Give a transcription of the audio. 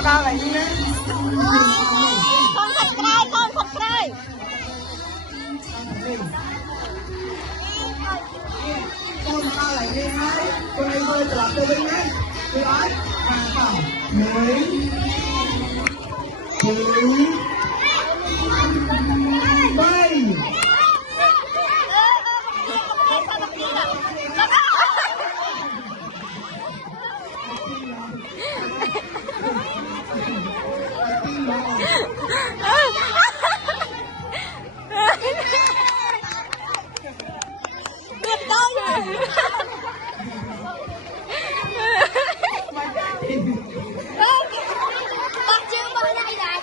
Con đau lại đi đấy. Con thật cray, con thật cray. Con đau lại đi đấy. Con này bơi trở lại từ bên đấy. Đi đấy. Hàng phòng. Đấy. Bay. Biết đâu rồi. Con chưa bơi đây này.